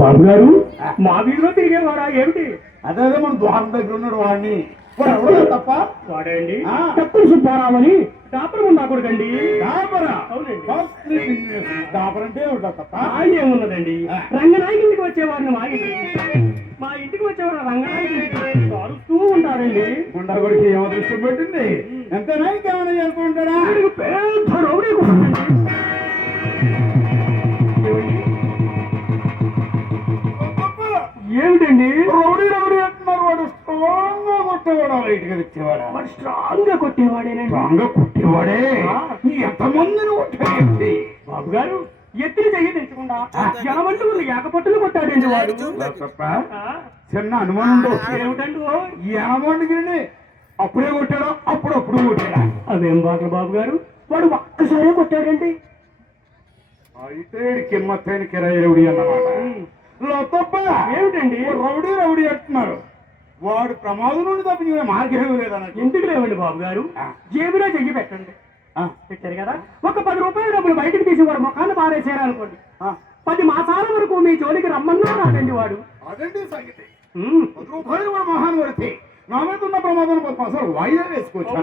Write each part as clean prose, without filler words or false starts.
బాబు గారు మా వీధిలో తిరిగేవారా ఏమిటి? అదే మన ద్వారం దగ్గర ఉన్నాడు వాడిని ఎవడో తప్ప వాడండి తప్పులు సుబ్బారామని డాపర్ ఉందా కొడుకండి. డాబరా? అవునండి. డాబర్ అంటే ఎవడో తప్ప ఆయన ఏమున్నదండి, రంగనాయకి ఇంటికి వచ్చేవాడిని మా ఇంటికి వచ్చేవాడు రంగనాయకి అరుస్తూ ఉంటారండి. గుండా కొడికి ఏమో దృష్టి పెట్టింది ఎంతైనా ఇంకేమైనా చేస్తూ ఉంటాడా? పెద్ద రౌడీ కొడుకండి. ఏమిటండి రౌడీ రౌడీ అంటున్నారు? వాడు స్ట్రాంగ్ గా కొట్టేవాడు, లైట్ గా తెచ్చేవాడు. వాడు స్ట్రాంగ్ గా కొట్టేవాడేనండి. స్ట్రాంగ్ గా కొట్టేవాడే. ఎంతమందిని కొట్టాడు బాబు గారు? ఎత్తులు చెయ్యి తెచ్చకుండా జనమంటూ ఏకపట్టులు కొట్టాడండి వాడు. తప్ప చిన్న అనుమానం ఏమిటండి? ఏమండి అప్పుడే కొట్టాడా? అప్పుడు కొట్టాడా? అదేం బాగా బాబు గారు, వాడు ఒక్కసారే కొట్టాడండి. అయితే కిమ్మత్తైన కిరాయి రౌడీ అన్నమాట. తప్ప ఏమిటండి రౌడీ రౌడీ అంటున్నారు? వాడు ప్రమాదం నుండి తప్పించుకునే మార్గం లేదన్న. ఎందుకు లేవండి బాబు గారు? జేబులో చెయ్యి పెట్టండి. పెట్టారు కదా, ఒక 10 రూపాయల డబ్బులు బయటకు తీసి వాడు ముఖాన్ని పారేసారనుకోండి, 10 మాసాల వరకు మీ జోలికి రమ్మన్నా రాదండి వాడు. అదండి సంగతి. 10 రూపాయలు కూడా మహాన్ పడితే నా మీద ఉన్న ప్రమాదం 10 మాసాలు వాయిదా వేసుకోవచ్చు.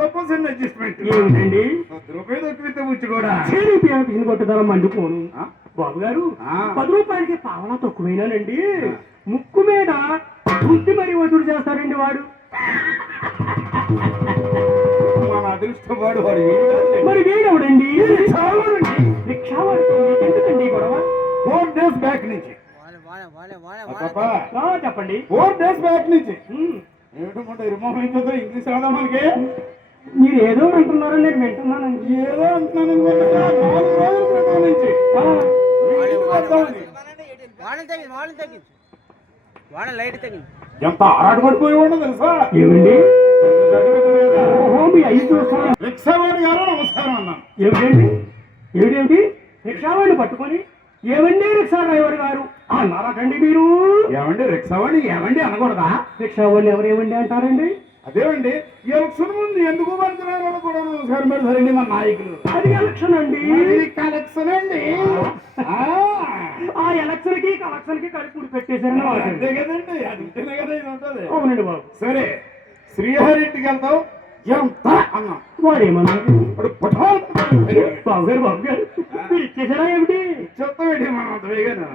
తప్ప చిన్న అడ్జస్ట్మెంట్ ఏమిటండి? 10 రూపాయలు ఎక్కువ పుచ్చి కూడా పిసిని కొట్టుదల మండుకోను. బాబు గారు 10 రూపాయలకి పావలా తక్కువేనానండి. ముక్కు మీద బుద్ధి మరి వదులు చేస్తారండి వాడు. మన అదృష్టవాడు వాడు. మరి వీడవడండి రిక్షా వాడుతుంది. ఎందుకండి గొడవ? 4 days బ్యాక్ నుంచి చెప్పండి. 4 days బ్యాక్ నుంచి ఏమిటంటే రిమోహం ఇంగ్లీష్ రాదా మనకి? మీరు ఏదో అంటున్నారని నేను వింటున్నానండి. ఏదో అంటున్నాను. 4 రోజుల క్రితం నుంచి ఎంత ఆరాటపడిపోయి ఉండదు తెలుసా? ఏమండి? మీ అయ్యి చూస్తాను. రిక్షావాడి గారు నమస్కారం అన్నాను. ఏమిటేమిటి రిక్షావాడిని పట్టుకొని ఏమండి రిక్షా డ్రైవర్ గారు అన్నారటండి మీరు? ఏమండి రిక్షావాడిని ఏమండి అనకూడదా? రిక్షావాడిని ఎవరు ఏమండి అంటారండి? అదేమండి ఎలక్షన్ ముందు ఎందుకు పనికిరాలో కూడా నమస్కారం పెడతారండి మన నాయకులు. అది ఎలక్షన్ అండి. కలెక్షన్ అండి. ఆ ఎలక్షన్ కి కలెక్షన్ కి కలిపి పెట్టేశారని అంతే కదండి. అది ఉంటేనే కదా ఇది ఉంటుంది. అవునండి బాబు. సరే శ్రీహరి ఇంటికి వెళ్తావు ఎంత అన్నా వాడేమన్నాడు? బాబు బాబు గారు మీరు ఇచ్చేసారా ఏమిటి? చెప్తామండి మనం అంత వేగాను.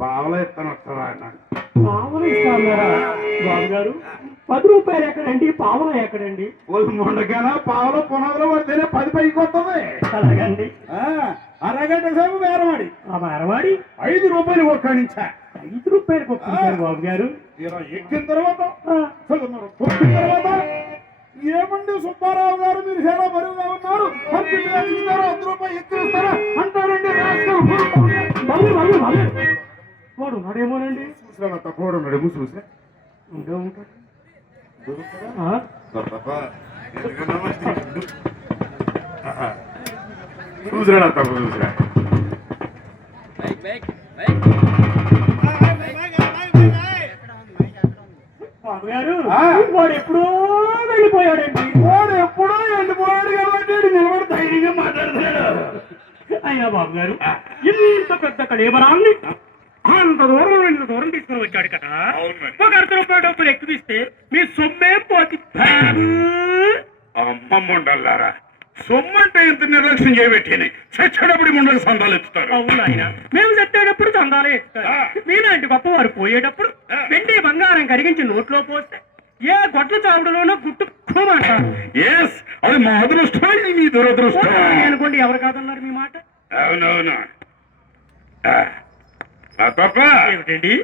పావలా ఇస్తాను వస్తావా అన్నాడు. పావలా ఇస్తారా? బాబు గారు 10 రూపాయలు ఎక్కడండి, పావలా ఎక్కడండి? మొండగానా పావలా పునాదులో పడితేనే 10 పైకి వస్తుంది. అలాగండి. అరగంట సేపు బేరమాడి ఆ బేరమాడి 5 రూపాయలు ఒక్కడించా. 5 రూపాయలు ఒక్కొక్కసారి బాబు గారు. ఎక్కిన తర్వాత ఏమండి సుబ్బారావు గారు మీరు చాలా బరువుగా ఉన్నారు, 10 రూపాయలు ఎక్కిస్తారా అంటారండి. వాడు ఉన్నాడేమోనండి. చూసాను తప్పడు ఉన్నాడేమో. చూసా ఉండే ఉంటాడు. చూసిరా తప్ప చూసిరా. బాబు గారు వాడు ఎప్పుడో వెళ్ళిపోయాడండి. వాడు ఎప్పుడో వెళ్ళిపోయాడు కాబట్టి నిలబడి ధైర్యంగా మాట్లాడుతున్నాడు. అయినా బాబు గారు ఇంత పెద్ద కళేబరాన్ని అంత దూరం తీసుకుని వచ్చాడు కదా. ఒక 10 రూపాయల డబ్బులు ఎక్కువిస్తే మీ సొమ్మేం పోతి. అమ్మమ్మండల్లారా సొమ్మంటే ఇంత నిర్లక్ష్యం చేయబెట్టి చచ్చేటప్పుడు ముండలు సందాలు ఎత్తుతారు. అవును ఆయన, మేము చచ్చేటప్పుడు సందాలే ఎత్తుతారు. మీలాంటి గొప్పవారు పోయేటప్పుడు వెండి బంగారం కరిగించి నోట్లో పోస్తే ఏ గొడ్ల చావుడులోనో గుట్టుకోమంటారు. అది మా అదృష్టం, మీ దురదృష్టం అనుకోండి. ఎవరు కాదన్నారు మీ మాట? అవునవును. తప్ప ఏమిటండి?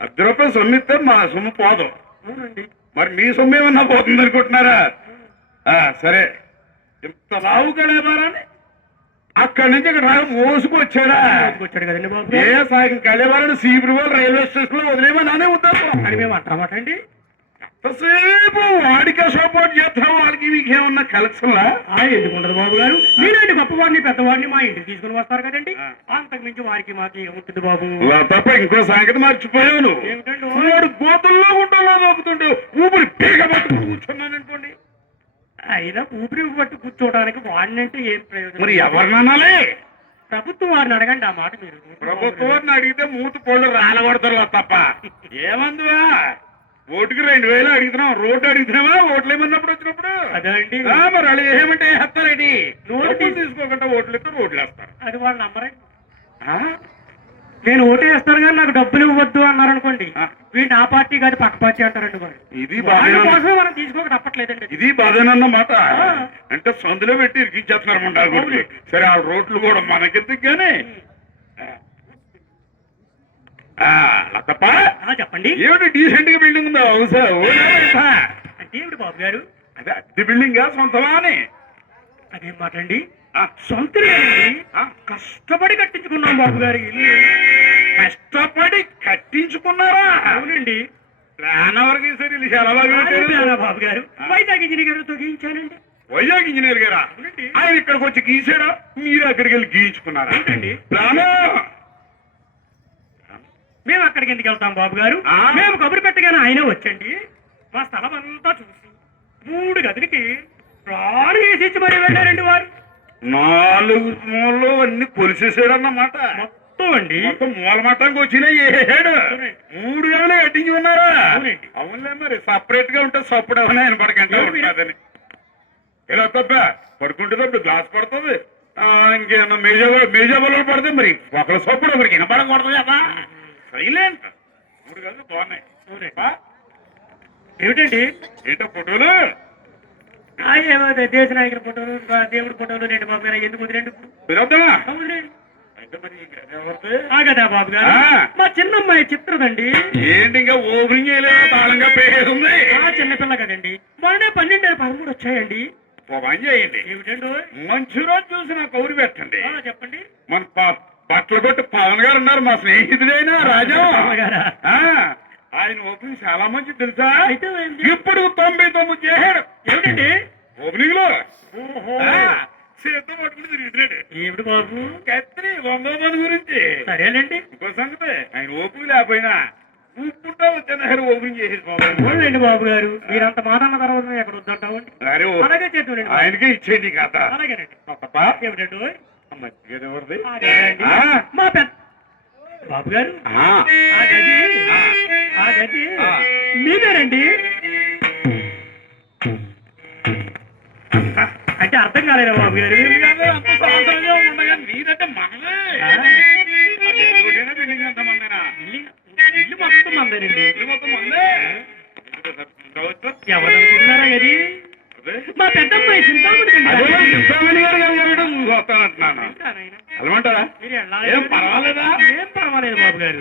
10 రూపాయలు సొమ్మిస్తే మా సొమ్ము పోదు. అవునండి. మరి మీ సొమ్ము ఏమన్నా పోతుంది అనుకుంటున్నారా? సరే ఇంత రావు కళేబారాన్ని అక్కడి నుంచి ఇక్కడ రావు మోసుకొచ్చాడా? వచ్చాడు కదండి బాబు. ఏ సాయం కళేబారాన్ని సీపురువాళ్ళు రైల్వే స్టేషన్ లో వదిలేమో నానే ఉద్దేశం. అని మేము అంటామాట అండి. ఎంతసేపు వాడికే సపోర్ట్ చేస్తాం, వాళ్ళకి మీకేమన్నా కలెక్షన్ ఎందుకు ఉండదు బాబు గారు? మీరేంటి గొప్పవాడిని పెద్దవాడిని మా ఇంటికి తీసుకుని వస్తారు కదండి. అంతకు మించి వారికి మాకు ఏముంటుంది బాబు? తప్ప ఇంకో సంగతి మర్చిపోయాను. ఏమిటండి? వాడు గోతుల్లో గుంటల్లో దొక్కుతుంటే ఊపిరి పీక పట్టుకుని కూర్చున్నాను అనుకోండి. అయినా ఊపిరి పట్టు కూర్చోవడానికి వాడినంటే ఏం ప్రయోజనం? మరి ఎవరిననాలే? ప్రభుత్వం వారిని అడగండి ఆ మాట మీరు. ప్రభుత్వాన్ని అడిగితే మూతి పళ్ళు రాలగొడతారు తప్ప ఏమందువా ఓటుకి 2000 అడుగుతున్నాం, రోడ్డు అడుగుతున్నావా ఓట్లు ఏమన్నప్పుడు వచ్చినప్పుడు అదే అండి. మరి వాళ్ళు ఏమంటే వేస్తారండి, నోటు తీసుకోకుండా ఓట్లు ఇస్తే రోడ్లు వేస్తారు. అది వాళ్ళు నమ్మరండి. నేను ఓటు వేస్తాను కానీ నాకు డబ్బులు ఇవ్వద్దు అన్నారు అనుకోండి, వీటి ఆ పార్టీ కాదు పక్క పార్టీ అంటారండి. మరి ఇది కోసం మనం తీసుకోక తప్పట్లేదండి. ఇది బాధనన్నమాట. అంటే సందులో పెట్టి ఇరికిచ్చేస్తున్నారు. సరే ఆ రోడ్లు కూడా మనకెందుకు కానీ లతప్ప చెప్పండి. ఏమిటి డీసెంట్ గా బిల్డింగ్ ఉందా హౌసా అంటే ఏమిటి బాబు గారు? అదే అద్దె బిల్డింగ్ సొంతమా అని? అదేం మాటండి, సొంత కష్టపడి కట్టించుకున్నాం బాబు గారు ఇల్లు. కష్టపడి కట్టించుకున్నారా? అవునండి. ప్లాన్ ఎవరు గీసారు? ఇల్లు చాలా బాగా బాబు గారు వైజాగ్ ఇంజనీర్ గారితో గీయించానండి. వైజాగ్ ఇంజనీర్ గారా? ఆయన ఇక్కడికి వచ్చి గీసాడా, మీరు అక్కడికి వెళ్ళి గీయించుకున్నారా? ప్లాన్ మేము అక్కడికి ఎందుకు వెళ్తాం బాబు గారు? మేము కబురు పెట్టగానే ఆయనే వచ్చండి మా స్థలం అంతా చూసి 3 గదులకి ప్రాణం వేసి మరీ వెళ్ళారండి వారు. 4 మూలలు అన్ని కొలిసేసాడన్నమాట. మొత్తం అండి, మొత్తం మూల మట్టానికి వచ్చినా ఏడు 3 గదులే కట్టించి ఉన్నారా? అవునులే, మరి సపరేట్ గా ఉంటే సప్పుడు ఏమైనా వినపడకండి. ఇలా తప్ప పడుకుంటే గ్లాస్ పడుతుంది, ఇంకేమన్నా మేజా బలు పడితే మరి ఒకరు సప్పుడు ఒకరికి వినపడకూడదు కదా. సైలెంట్. 3 గదులు బాగున్నాయి. ఏమిటండి? ఏంటో ఫోటోలు? దేశ నాయకుల ఫోటోలు, దేవుడి ఫోటోలు రెండు బాబు గారు. ఎందుకు వదిలేండి కదా బాబు గారు? మా చిన్నమ్మాయి చిత్రదండి. ఏంటి ఇంకా ఓపెనింగ్ చేయలేదు, తాళంగా పేరుంది. చిన్నపిల్ల కదండి. మొన్నే 12-13 వచ్చాయండి. ఒక పని చేయండి, ఏమిటండి? మంచి రోజు చూసి నాకు కౌరు పెట్టండి. చెప్పండి. మన బట్టలు కొట్టి పవన్ గారు ఉన్నారు, మా స్నేహితుడైనా రాజా. ఆయన ఓపెనింగ్ చాలా మంచి తెలుసా? ఇప్పుడు 99 చేశాడు. ఏమిటండి ఓపెనింగ్ లో? చేత్తో పట్టుకుని తిరుగుతున్నాడు. ఏమిటి బాబు? కత్తిరి 100 మంది గురించి. సరేనండి. ఇంకో సంగతి, ఆయన ఓపెనింగ్ లేకపోయినా ఊపుకుంటా వచ్చాను ఓపెనింగ్ చేసేసి బాబు గారు. మీరంత మాట అన్న తర్వాత ఎక్కడ వద్దంటామండి. అలాగే చేద్దాం. ఆయనకే ఇచ్చేయండి కథ. అలాగేనండి. ఏమిటండి? ఎవరిది? మా పెద్ద బాబు గారు. ఆ గది మీదేనండి. అంటే అర్థం కాలేదా బాబు గారు? అంత సంవత్సరంగా ఉండగా నీదంటే మనదే. బిల్డింగ్ అంత మందేనా? ఇల్లు మొత్తం మందేనండి. ఇల్లు మొత్తం మందే. ఎవరు అనుకుంటున్నారా గది? మా పెద్దమ్మాయి చింతామణి గారు వస్తానంటున్నాను. వెళ్ళమంటారా? ఏం పర్వాలేదా? ఏం పర్వాలేదు బాబు గారు.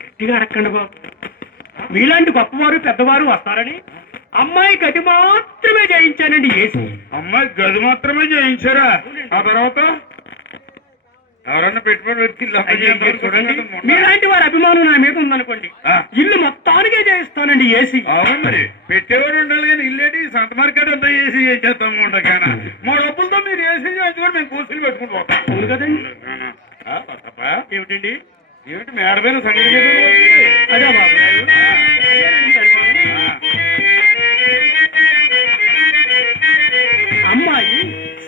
గట్టిగా అడగండి బాబు. మీలాంటి గొప్పవారు పెద్దవారు వస్తారని అమ్మాయి గది మాత్రమే చేయించానండి. ఏసీ అమ్మాయి గది మాత్రమే చేయించారా? ఆ తర్వాత ఎవరన్నా పెట్టుబడి పెట్టి చూడండి, మీలాంటి వారి అభిమానం నా మీద ఉందనుకోండి, ఇల్లు మొత్తానికే చేయిస్తానండి ఏసీ. అవును, మరి పెట్టేవాడు ఉండాలి కానీ ఇల్లేటి సంత మార్కెట్ అంతా ఏసీ చేసేస్తాము ఉండగానే మా డబ్బులతో మీరు ఏసీ చేయించుకొని మేము కూర్చుని పెట్టుకుని పోతాం. అవును కదండి. ఏమిటండి? ఏమిటి మేడపైన సంగతి? అదే బాబు గారు. అమ్మాయి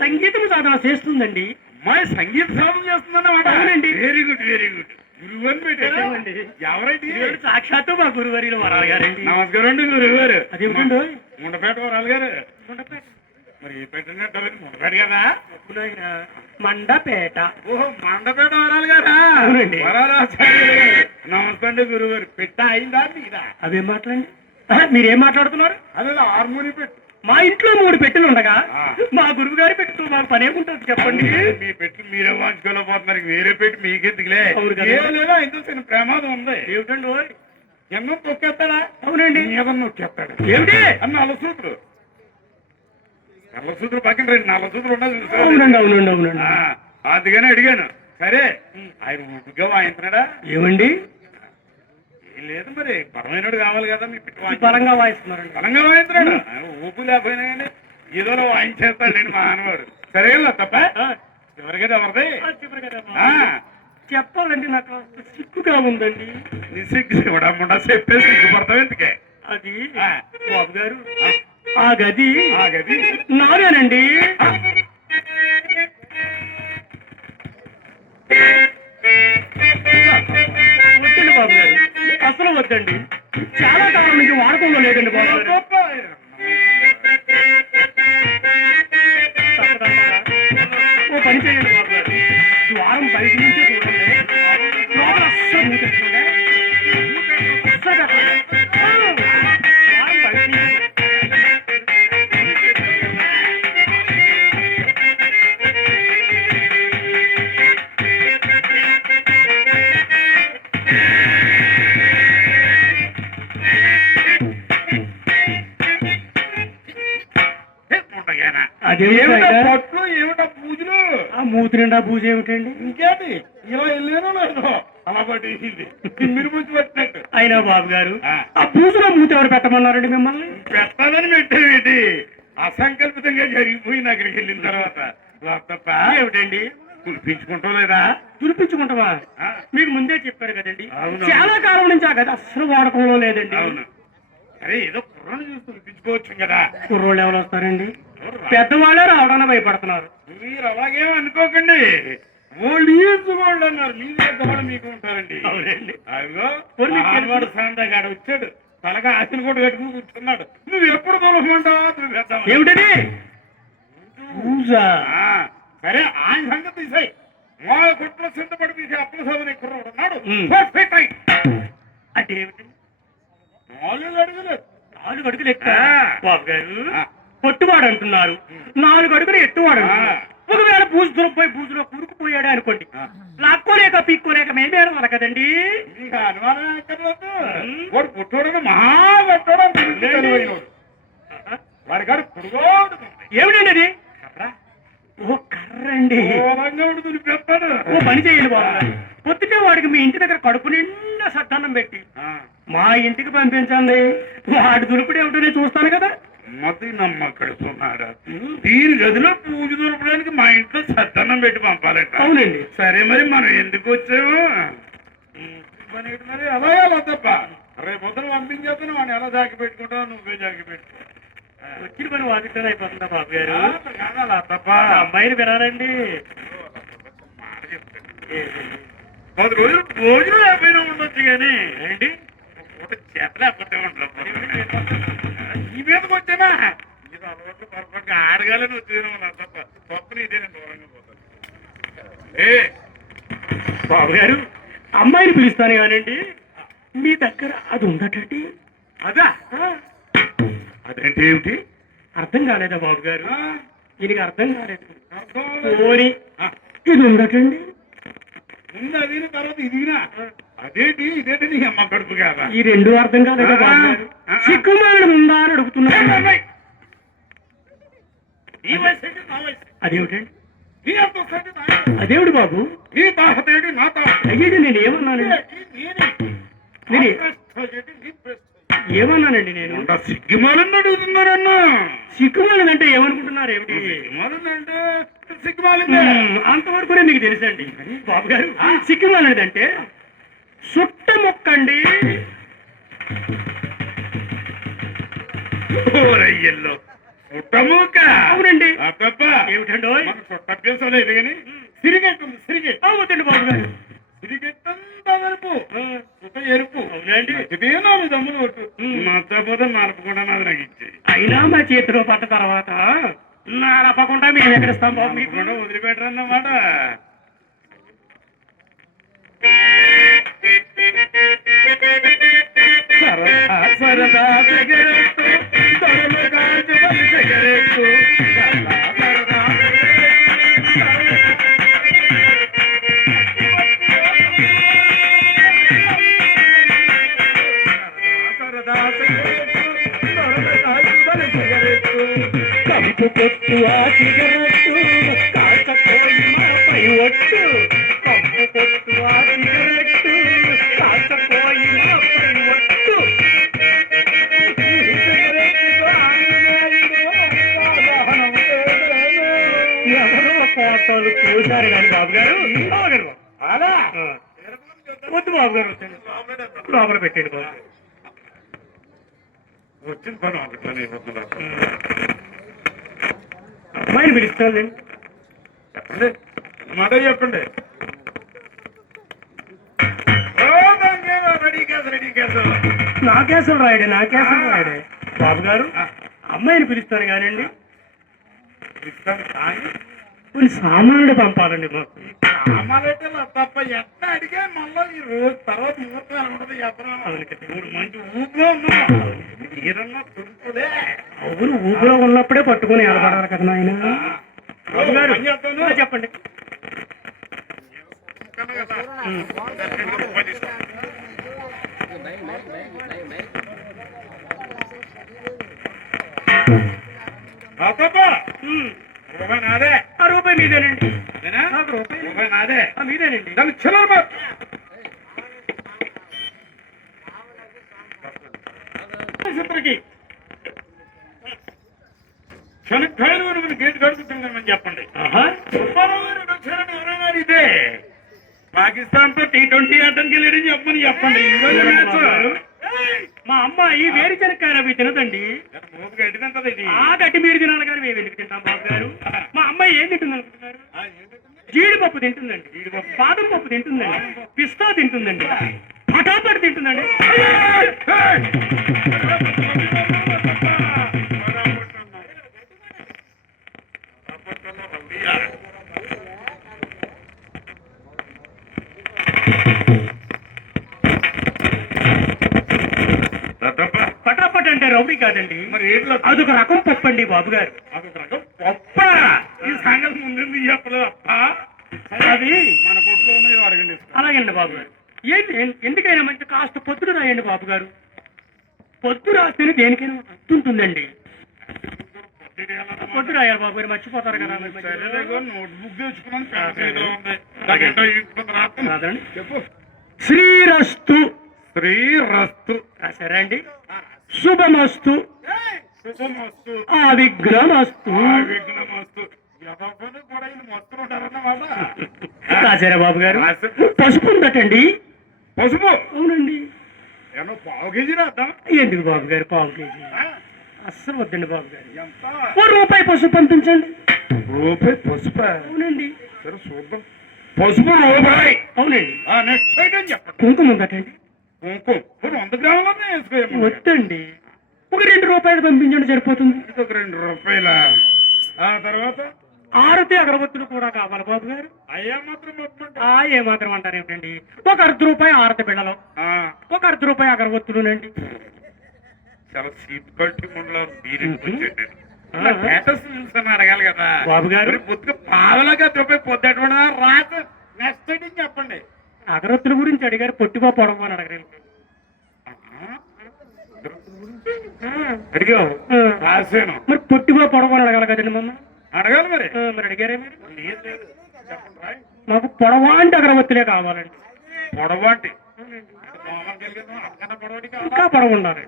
సంగీతం సాధన చేస్తుందండి. అమ్మాయి సంగీత సాధన చేస్తుందన్నమాట. అవునండి. Very good, very good. గురువు అని పెట్టామండి. ఎవరైతే? సాక్షాత్తు మా గురువారిలో వరాలు గారండి. నమస్కారం అండి గురువు గారు. అదేమిటండి? ముండపేట వరాలు గారు. మరి ఏ పెట్టినట్టు ముండపేట కదా? మండపేట. ఓహో, మండపేట వరాలు గారా? అవునండి. నమస్తే అండి గురువు గారు. పెట్ట అయిందా మీదా? అవేం మాట్లాడండి. మీరేం మాట్లాడుతున్నారు? అదే హార్మోని పెట్టు. మా ఇంట్లో 3 పెట్టెలు ఉండగా మా గురువు గారి పెట్టు మాకు పనేముంటుంది చెప్పండి. మీ పెట్టి మీరే వాంచుకోలేకపోతున్నారు, వేరే పెట్టి మీకెందుకులే. లేదా ఇంత చిన్న ప్రమాదం ఉంది. ఏమిటండి? ఎన్నో తొక్కేస్తాడా? అవునండి. ఏదో నొక్కేస్తాడు. ఏమిటి? నల్లసూత్రుడు. నల్లసూత్రుడు పక్కన 2 నల్లసూత్రులు ఉన్నాయి. అవునండి, అవునండి, అవునండి. అందుకనే అడిగాను. సరే, ఆయన ఊపిగా వాయించినాడా? ఏమండి? లేదు, మరి బలమైనడు కావాలి కదా. మీ పెట్టి బలంగా వాయిస్తున్నారండి. బలంగా వాయించినాడు. ఊపు లేకపోయినా కానీ ఏదో వాయించేస్తాడు నేను మా అనవాడు. సరే తప్ప చివరిగా ఎవరిది? చెప్పాలంటే నాకు కాస్త సిగ్గుగా ఉందండి. నీ సిగ్గు ఇవ్వడముండా చెప్పేసి సిగ్గుపడతావు ఎందుకే? అది ఆ, బాబు గారు, ఆ గది ఆ గది నాదేనండి. వద్దండి బాబు గారు, అసలు వద్దండి. చాలా కాలం నుంచి వాడకంలో లేదండి బాబు గారు. తప్పదంటారా? ఓ పని చేయండి బాబు గారు, ద్వారం బయట నుంచే చూడండి. లోపల అస్సలు మూతెట్టండి. అస్సలు పెట్టండి. ద్వారం బయట నుంచి ఏమిటా పట్లు ఏమిటా పూజలు? ఆ మూతి నిండా పూజ ఏమిటండి? ఇంకేంటి ఇలా వెళ్ళానో లేదు అలా పట్టేసింది మీరు ముంచి పెట్టినట్టు. అయినా బాబు గారు, ఆ. ఆ పూజలో మూతి ఎవరు పెట్టమన్నారండి మిమ్మల్ని? పెట్టాలని పెట్టేది అసంకల్పితంగా జరిగిపోయింది అక్కడికి వెళ్ళిన తర్వాత. తప్ప ఏమిటండి? కులిపించుకుంటూ లేదా? తుడిపించుకుంటావా? ఆ, మీకు ముందే చెప్పారు కదండి, అవును. చాలా కాలం నుంచి ఆ గది అస్సలు వాడకంలో లేదండి. అవును. అరే ఏదో కుర్రను చూసి కులిపించుకోవచ్చు కదా. కుర్రోళ్ళు ఎవరు వస్తారండి? పెద్దవాళ్ళే రావడానికి భయపడుతున్నారు. మీరు అలాగేం అనుకోకండి. ఓల్డ్ ఈజ్ గోల్డ్ అన్నారు. మీరు పెద్దవాళ్ళు మీకు ఉంటారండి. అవునండి. అదిగో మరి మీకు ఆడవాడు సాంతగాడు వచ్చాడు, తలగా ఆశలు కూడా కట్టుకుని కూర్చున్నాడు. నువ్వు ఎప్పుడు తొలగమంటావా? నువ్వు పెద్దామా? ఏమిటది? పూజ. ఆ, సరే ఆయన సంగతి తీసాయి. మా కుట్ల చింతపడి తీసే అప్పుల సభని కుర్రాడు ఉన్నాడు. ఉమ్. ఫిట్ అయ్యి అంటే ఏమిటి? 4 అడుగులు. 4 అడుగులు ఎక్కువ. ఆ. బాబు గారు, ఆ. పొట్టువాడు అంటున్నారు, 4 అడుగులు ఎత్తువాడు అంటున్నారు. ఒకవేళ పూజలో పోయి పూజలో కూరుకుపోయాడే అనుకోండి, ఆ. లాక్కోలేక పీక్కోలేక మేమే అనాలి కదండి. ఇంకా అనుమానం ఎక్కర్లేదు. వాడు పుట్టోడని మహా పుట్టోడు. వాడి గారు పురుగోడు. ఏమిటండి అది? ఓ కర్రండి. ఘోరంగా దులిపేస్తాడు. ఓ పని చేయండి బాబు గారు, పొద్దుటే వాడికి మీ ఇంటి దగ్గర కడుపు నిండా సద్దన్నం పెట్టి మా ఇంటికి పంపించండి. వాడి దులుపుడు ఏమిటో నేను చూస్తాను కదా. మతి నమ్మకడుతున్నారా? దీని గదిలో పూజ దొరకడానికి మా ఇంట్లో సద్దన్నం పెట్టి పంపాలంట. అవునండి. సరే మరి మనం ఎందుకు వచ్చాము? పని ఏంటి మరి? అలాగే అలా తప్ప రేపు పొద్దున పంపించేస్తాను. వాడిని ఎలా జాకి పెట్టుకుంటావు? నువ్వే జాకి పెట్టుకో. వచ్చిన పని వాదితో అయిపోతుందా బాబు గారు? అలా తప్ప అమ్మాయిని వినాలండి. మాట చెప్తాను. 10 రోజులు భోజనం లేకపోయినా ఉండొచ్చు కానీ ఏంటి పూట చేత లేకపోతే ఉండలేదు. ఈ మీదకి వచ్చానా? ఇది అలవాట్లు పొరపాటుగా ఆడగాలని వచ్చేది తప్ప తప్పని ఇదే నేను దూరంగా పోతాను. బాబు గారు, అమ్మాయిని పిలుస్తాను కానండి, మీ దగ్గర అది ఉందటండి. అదా? అదేంటి ఏమిటి? అర్థం కాలేదా బాబు గారు? దీనికి అర్థం కాలేదు. అర్థం పోనీ ఇది ఉందటండి. ముందు అది తర్వాత ఇదినా అదేంటి ఇదేంటి నీ అమ్మ కడుపు కాదా? ఈ 2 అర్థం కాలేదా బాబు గారు? సిగ్గుమానం ఉందా అని అడుగుతున్నాను. ఈ వయసు ఏంటి? నా వయసు అదేమిటండి? నీ అంత వస్తుంది నా అంత. అదేమిటి బాబు? నీ తాహత ఏంటి? నా తాహత అయ్యేది నేను ఏమన్నానండి? ఏమన్నానండి నేను? సిగ్గుమాలని అడుగుతున్నారన్నా. సిగ్గుమానంటే ఏమనుకుంటున్నారు? ఏమిటి సిగ్గుమాలంటే సిగ్గుమాలిందే. అంతవరకునే మీకు తెలుసండి బాబు గారు. సిగ్గుమాలనేదంటే సుట్ట మొక్కండి. ఓరయ్యల్లో పుట్టమూక. అవునండి. తప్ప ఏమిటండో? పుట్టభ్యాసం లేదు కానీ సిరిగెట్టుంది. సిరిగెట్ అవుతండి బాబు గారు. సిరిగెట్టంతా ఎరుపు సుత ఎరుపు. అవునండి. ఇదే 4 దమ్ములు కొట్టు. నచ్చపోతే నరపకుండా అది నాకు ఇచ్చేయి. అయినా మా చేతిలో పడ్డ తర్వాత నరపకుండా మేము ఎక్కడిస్తాం బాబు మీకు? కూడా వదిలిపెట్టరన్నమాట. సరదా సరదా సిగరెట్టు దొరలు కాల్చుకొని సిగరెట్టు సరదా సరదా సరదా సిగరెట్టు దొరలు కాల్చుకొని సిగరెట్టు కంపు కొట్టు ఆ సిగరెట్టు కాకపోయి మాపై ఒట్టు. కంపు కొట్టు ఆ సిగరెట్టు కాకపోయి మాపై ఒట్టు. ఎవరో కోటలు చూశారు కానీ బాబు గారు అలా బాబు గారు వద్దండి. లోపల పెట్టండి బాబు. వచ్చిన పని ఒకటి అమ్మాయిని పిలుస్తానండి. చెప్పండి మాట చెప్పండి. రెడీ కేసు నా కేసులు రాయడే బాబు గారు. అమ్మాయిని పిలుస్తాను కానండి, కొన్ని సామాన్యుడు పంపాలండి మాకు. అమ్మాలంటే తప్ప ఎట్లా అడిగా మళ్ళీ ఈ రోజు తర్వాత ముహూర్తం ఉండదు. చెప్పరు మంచి ఊపిలో ఉన్నారన్నా తుడుపులే. అవును, ఊపిలో ఉన్నప్పుడే పట్టుకుని నిలబడాలి కదా నాయన. బాబు గారు చెప్పండి. నాదే ఆ రూపాయి మీదేనండి. రూపాయి నాదే మీదేనండి. దాన్ని చిల్లర శనక్కాయలు గేటు కడుగుతుందని చెప్పండి. ఎవరైనా ఇదే పాకిస్తాన్ తో T20 ఆటంకి వెళ్ళి చెప్పమని చెప్పండి. మా అమ్మాయి వేరుశనక్కాయలు అవి తినదండి. గడ్డి ఇది ఆ గట్టి మీరు తినాలి కానీ మేము ఎందుకు తింటాం బాబు గారు? మా అమ్మాయి ఏం తింటుంది అనుకుంటున్నారు? జీడిపప్పు తింటుందండి, బాదం పప్పు తింటుందండి, పిస్తా తింటుందండి, పటాపడి తింటుందండి. పటాపట్ అంటే రౌడీ కాదండి, మరి అదొక రకం పప్పు అండి బాబు గారు. గొప్ప ఈ సంగతి ముందు చెప్పలేదు అప్ప. అది మన కొట్లో ఉన్నాయో అడగండి. అలాగండి బాబు గారు. ఎందుకైనా మంచి కాస్త పొద్దున రాయండి బాబు గారు. పొద్దు రాస్తేనే దేనికైనా అర్థుంటుందండి. పొద్దు రాయాలి బాబు గారు, మర్చిపోతారు కదా. నోట్బుక్ తెచ్చుకున్నాను. చెప్పు. శ్రీరస్తు. శ్రీరస్తు రాశారా అండి? శుభమస్తు. శుభమస్తు. అవిఘ్నమస్తు. విఘ్నమస్తు. కూడా ఇది మొత్తం ఉంటారన్నమాట. రాశారా బాబు గారు? పసుపు ఉందటండి. పసుపు? అవునండి. ఏమో పావు కేజీ రాద్దాం. ఎందుకు బాబు గారు పావు కేజీ? అస్సలు వద్దండి బాబు గారు. ఎంత? రూపాయి పసుపు పంపించండి. రూపాయి పసుపు? అవునండి. సరే చూద్దాం. పసుపు రూపాయి. అవునండి. నెక్స్ట్ ఐటమ్ చెప్పండి. కుంకుమ ఉందటండి. కుంకుమ 100 గ్రాములనే వేసుకో. వద్దండి, ఒక 2 రూపాయలు పంపించండి సరిపోతుంది. ఒక 2 రూపాయల. ఆ తర్వాత ఆరతి అగరబత్తులు కూడా కావాలి బాబు గారు. అయ్యా మాత్రం ఏమాత్రం అంటారు ఏమిటండి? ఒక ₹1 ఆరతి బిళ్ళలు, ఒక ₹1 అగరబత్తులునండి. చాలా చీప్ క్వాలిటీ ఉండలో అడగాలి కదా బాబు గారు. పొద్దుగా పావలాగా రూపాయి పొద్దుట రాదు. నెక్స్ట్ ఐటమ్ చెప్పండి. అగరబత్తుల గురించి అడిగారు, పొట్టిగా పొడవు అని అడగరు. అడిగావు రాసాను. మరి పొట్టిగా పొడవు అని అడగాలి కదండి మమ్మ. అడగాలి మరి. మరి అడిగారే మీరు? చెప్పండి. నాకు పొడవాంటి అగరబత్తులే కావాలండి. పొడవాంటి ఇంకా పొడవు ఉండాలి.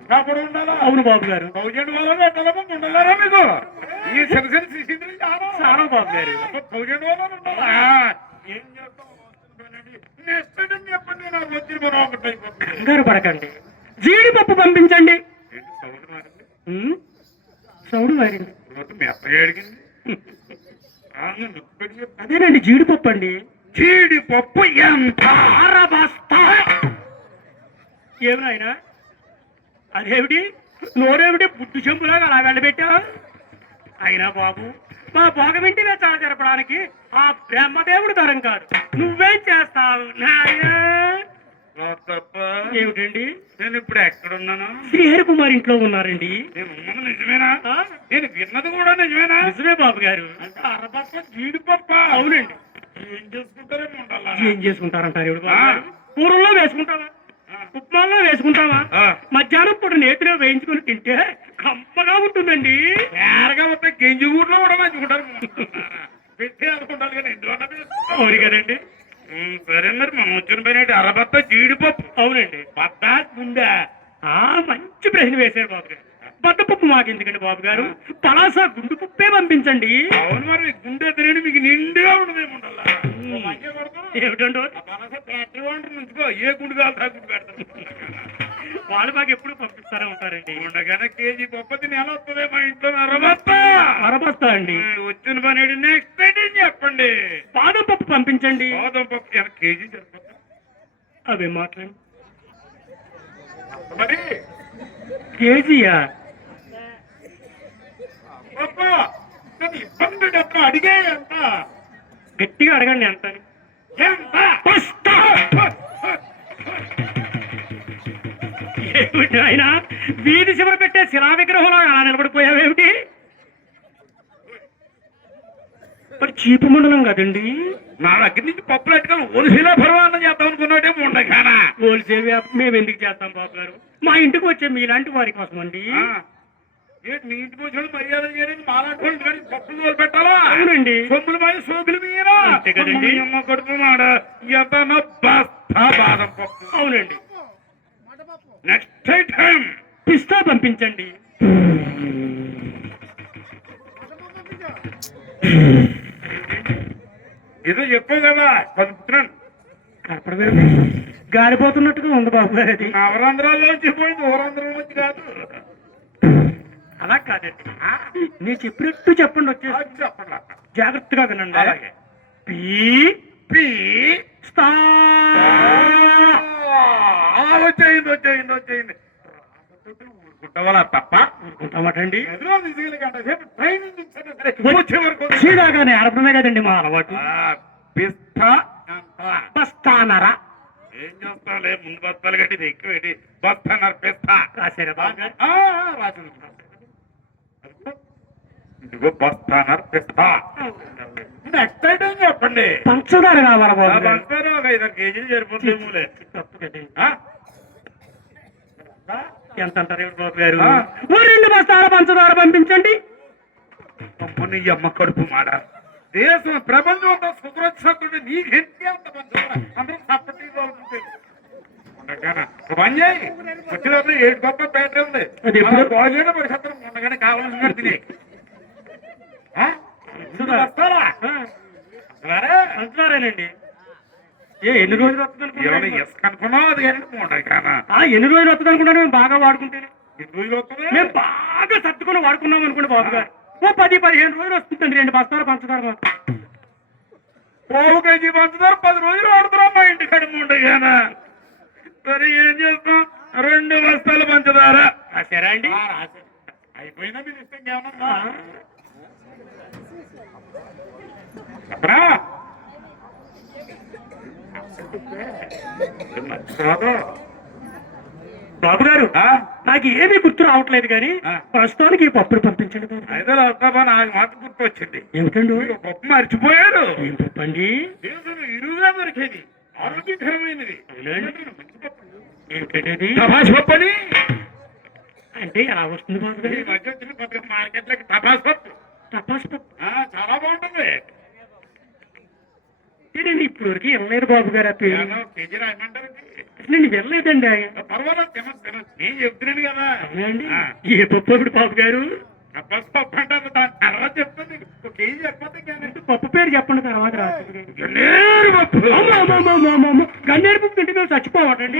అవును బాబు గారు. 1000 వాళ్ళు ఉండారా మీకు? ఈ చిన్న చిన్న చాలా బాబు గారు. 1000 వాళ్ళు ఉండాలా? ఏం చేస్తాం? నెక్స్ట్ ఐటమ్ చెప్పండి. నాకు వచ్చిన మనం ఒకటి అయిపోతుంది. కంగారు పడకండి, జీడిపప్పు పంపించండి. సౌడు మారింది. మెత్తగా అడిగింది. అదేనండి జీడిపప్పు అండి. జీడిపప్పు ఎంత? బస్తా. ఏమినాయనా అదేమిటి? నోరేమిటి బుద్ధి చెంపులాగా అలా వెళ్ళబెట్టా? అయినా బాబు, మా భోగమింటి చాలా జరపడానికి ఆ బ్రహ్మదేవుడు తరం కాదు. నువ్వేం చేస్తావు నాయనా? ఏమిటండి? నేను ఇప్పుడు ఎక్కడున్నాను? శ్రీహరి కుమార్ ఇంట్లో ఉన్నారండి. నేను ఉన్నది నిజమేనా? నేను విన్నది కూడా నిజమేనా? నిజమే బాబు గారు. అంటే అరపక్క జీడిపప్ప? అవునండి. ఏం చేసుకుంటారేమో ఉండాలా? ఏం చేసుకుంటారంటారు? పూర్వంలో వేసుకుంటావా? ఉప్మాల్లో వేసుకుంటావా? మధ్యాహ్నం పూట నేతిలో వేయించుకుని తింటే కమ్మగా ఉంటుందండి. నేరగా వస్తే గింజి ఊర్లో కూడా మంచుకుంటారు. పెట్టి అనుకుంటారు కానీ అవును కదండి. సరే మరి మనం వచ్చిన పని అరబత్త జీడిపప్పు. అవునండి. బత్తా ఉందా? మంచి ప్రశ్న వేశారు బాబు గారు. బద్దపప్పు మాకెందుకండి బాబు గారు, పలాసా గుండు పప్పే పంపించండి. అవును మరి గుండె తిరిగి మీకు నిండుగా ఉండదు ఏముండాలా ఏమిటండో ఫ్యాక్టరీ వంట నుంచుకో ఏ గుండు కావాలి గుండు పెడతారు. వాళ్ళు మాకు ఎప్పుడు పంపిస్తారే ఉంటారండి. ఉండగానే కేజీ పప్పతి నెల వస్తుంది మా ఇంట్లో అరబస్తా అరబస్తా అండి. వచ్చిన పని నెక్స్ట్ చెప్పండి. బాదం పప్పు పంపించండి. బాదం పప్పు కేజీ సరిపోతుంది. అవే మాట్లాడి మరి కేజీయా ఇబ్బంది డబ్బు అడిగే ఎంత గట్టిగా అడగండి ఎంత అని. ఏమిటి ఆయన వీధి చివర పెట్టే శిలా విగ్రహంలో అలా నిలబడిపోయావేమిటి? మరి చీపు మండలం కదండి. నా దగ్గర నుంచి పప్పులు ఎట్టుకొని హోల్సేల్ పర్వాన్నం చేద్దాం అనుకున్నాడేమో ఉండగానా. హోల్సేల్ మేము ఎందుకు చేస్తాం బాబు గారు? మా ఇంటికి వచ్చే మీలాంటి వారి కోసం అండి. మీ ఇంటికి వచ్చిన మర్యాద చేయడానికి మాలాంటి కానీ పప్పులు తోలు పెట్టాలా? అవునండి. సొమ్ములు మరి సోకులు మీరా అంతే కదండి. అమ్మ కొడుతున్నాడ ఎంత బస్తా బాదం పప్పు. అవునండి. నెక్స్ట్ ఐటమ్ పిస్తా పంపించండి. ఏదో చెప్పావు కదా పంపుతున్నాను. గాడిపోతున్నట్టుగా ఉంది బాబు గారు. అది నవరంధ్రాల్లోంచి పోయింది ఊరంధ్రంలోంచి కాదు. అలా కాదండి, నేను చెప్పినట్టు చెప్పండి. వచ్చేసి చెప్పండి జాగ్రత్తగా వినండి. అలాగే. P P స్తా వచ్చేయింది వచ్చేయింది వచ్చేయింది. ఊరుకుంటావాలా తప్ప ఊరుకుంటామటండి. సీదాగానే ఆడపడమే కదండి మా అలవాటు. పిస్తా బస్తానరా ఏం చేస్తావులే ముందు బస్తాలు కట్టి ఇది ఎక్కువ ఏంటి బస్తాన్నారు పిస్తా రాశారా బాబు గారు? ఇదిగో బస్తాన్నారు పిస్తా. నెక్స్ట్ ఐటమ్ చెప్పండి. పంచదార కావాలా బాబు గారు? పంచదార ఒక 5 కేజీలు సరిపోతుందేమోలే. తప్పు కదండి. ఎంత అంటారు బాబు గారు? 2 బస్తాల పంచదార పంపించండి. నీ అమ్మ కడుపు మాట. దేశం ప్రపంచం అంతా సురక్షితుడు నీకెంతే అంత పంచదార అందరూ సప్పటిగా ఉంటుంది. పని చేయి వచ్చినప్పుడు 7 గొప్ప పేట ఉంది. భోజనం పరిసత్రం ఉండగానే కావాల్సిన తినే పంచదారేనండి. ఎన్ని రోజులు వస్తుంది అనుకున్నావు? అది కానీ ఎన్ని రోజులు వస్తుంది అనుకుంటా? మేము బాగా వాడుకుంటేనే. ఎన్ని రోజులు వస్తుంది? మేము బాగా సర్దుకుని వాడుకున్నాం అనుకోండి బాబు గారు, ఓ 10-15 రోజులు వస్తుందండి 2 బస్తాల పంచదార. 1 కేజీ పంచదార 10 రోజులు వాడుతున్నాం మా ఇంటి కడుపు ఉండగానా. సరే ఏం చేస్తాం? 2 బస్తాల పంచదార రాశారా అండి? అయిపోయినా మీరు ఇష్టం ఏమన్నా చెప్పరా? బాబు గారు నాకు ఏమీ గుర్తు రావట్లేదు కానీ ప్రస్తుతానికి ఈ పప్పులు పంపించండి బాబు. అయితే నాకు మాత్రం గుర్తు వచ్చింది. ఏమిటండి? పప్పు మర్చిపోయారు. ఏం పప్పు అండి? ఇరువుగా దొరికేది ఆరోగ్యకరమైనది. ఏమిటండి తపాస్ పప్పు అని అంటే ఎలా వస్తుంది బాబు గారు? ఈ మధ్య వచ్చిన మార్కెట్లకి తపాస్ పప్పు. తపాస్ పప్పు చాలా బాగుంటుంది. నేను ఇప్పుడు వరకు వెళ్ళలేదు బాబు గారు. ఆ పేరు కేజీ రాయమంటారు. నేను వెళ్ళలేదండి. పర్వాలేదు తినచ్చు తినచ్చు. నేను చెప్తున్నాను కదా. అవునండి. ఏ పప్పు ఇప్పుడు బాబు గారు? తపాస్ పప్పు అంటారు. దాని తర్వాత చెప్తుంది. 1 కేజీ చెప్పండి. పప్పు పేరు చెప్పండి తర్వాత రాదు. గన్నేరు పప్పు. గన్నేరు పప్పు తింటే మేము చచ్చిపోవటండి.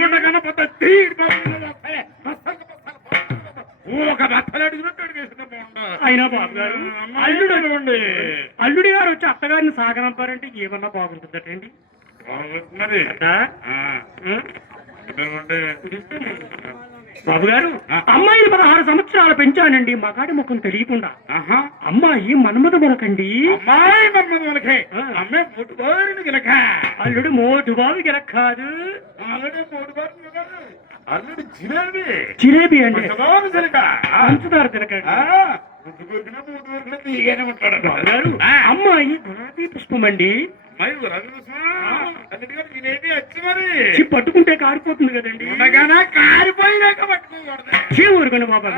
ఒక బట్టలు అడిగినట్టు అడిగేసిన అయినా బాబు గారు అల్లుడి గారు వచ్చి అత్తగారిని సాగనంపారంటే ఏమన్నా బాగుంటుందటండి. మరి బాబు గారు అమ్మాయిని 16 సంవత్సరాలు పెంచానండి మగాడి ముఖం తెలియకుండా. అమ్మాయి మన్మధ మొలకండి. అమ్మాయి మన్మధ మొలకే. అమ్మాయి మోటుబారిని గిలక. అల్లుడు మోటుబావి గిలక కాదు. అల్లుడు మోటుబారి అల్లుడు జిలేబీ. జిలేబీ అండి. పంచదార తినక. తీగానే ఉంటాడు బాబు గారు. అమ్మాయి గులాబీ పుష్పం అండి. పట్టుకుంటే కారిపోతుంది కదండి. కారిపోయినాక పట్టుకోకూడదు. ఊరుకోండి బాబా.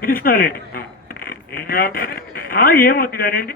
పిలుస్తానండి. ఏమవుతుంది గారండి?